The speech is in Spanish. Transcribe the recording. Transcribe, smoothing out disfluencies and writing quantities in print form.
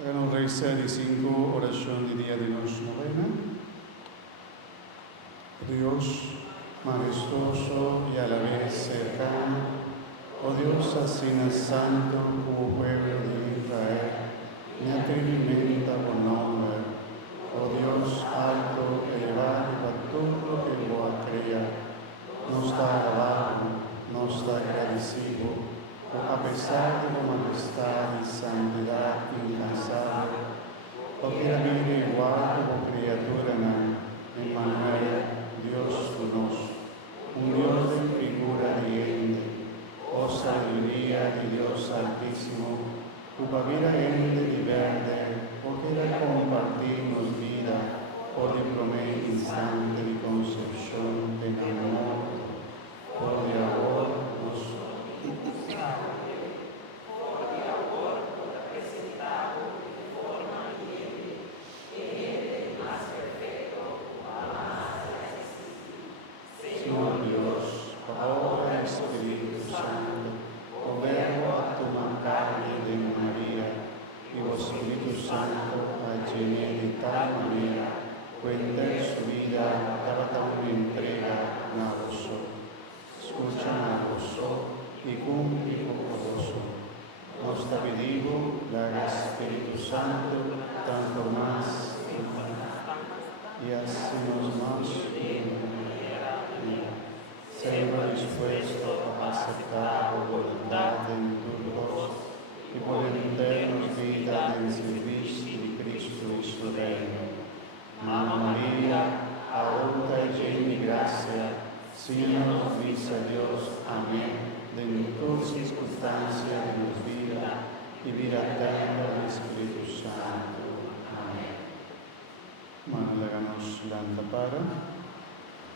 Hagamos Rey 65, oración de día de noche novena. Dios majestuoso y a la vez cercano, oh Dios asina santo como pueblo de Israel, mi atrevimiento por nombre, oh Dios alto, elevado a todo lo que vos creas, nos está alabado, nos está agradecido, a pesar de la majestad y santidad incansable, porque la vida igual como criatura en Emmanuel, Dios con nos, un Dios de figura diente, oh sabiduría de Dios altísimo, cuya vida ende de verde, porque la compartimos vida, por el primer instante de concepción de amor, por el amor nos Señor Dios, ahora Espíritu Santo, o verbo a tu carne de María, y vos Espíritu Santo a llenar de tal manera, cuenta su vida, daba una entrega a vosotros. Escucha a vosotros y cumple con vosotros. Nos te pedimos, la Espíritu Santo, tanto más y así nos más Serva dispuesto a aceptar la voluntad de Dios y por entendernos vida en servicio de Cristo y su reino. Mamma María, ahora llena de gracia, Señor nos dice a Dios, amén, de todas circunstancias de nuestra vida y vida eterna del Espíritu Santo. Amén. Bueno, le hagamos la para.